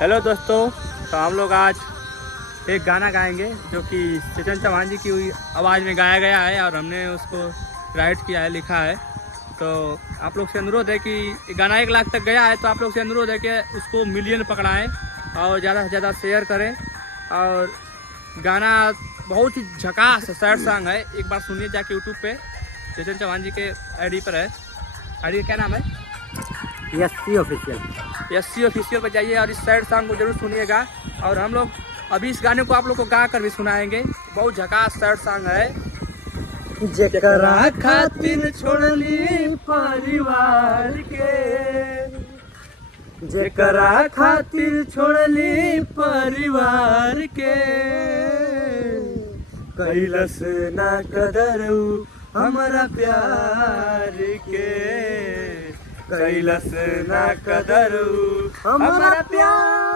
Hello दोस्तों, तो हम लोग आज एक गाना गाएंगे जो कि चेतन चौहान जी की आवाज़ में गाया गया है और हमने उसको राइट किया है, लिखा है। तो आप लोग से अनुरोध है कि ये गाना 1 लाख तक गया है, तो आप लोग से अनुरोध है कि उसको मिलियन पकड़ाएं और ज़्यादा से ज़्यादा शेयर करें। और गाना बहुत ही झकास सैड सॉन्ग है, एक बार सुनिए जाके यूट्यूब पे। चेतन चौहान जी के आईडी पर है। आईडी का क्या नाम है? SC official. यस्सी ऑफिशियल पर जाइए और इस सैड सॉन्ग को जरूर सुनिएगा। और हम लोग अभी इस गाने को आप लोग को गा कर भी सुनाएंगे। बहुत झकास सैड सॉन्ग है। जेकरा खातिर छोड़ली परिवार के, जेकरा खातिर छोड़ली परिवार के, कैलस ना कदर उ हमारा प्यार के, कैलस ना कदर उ हमारा प्यार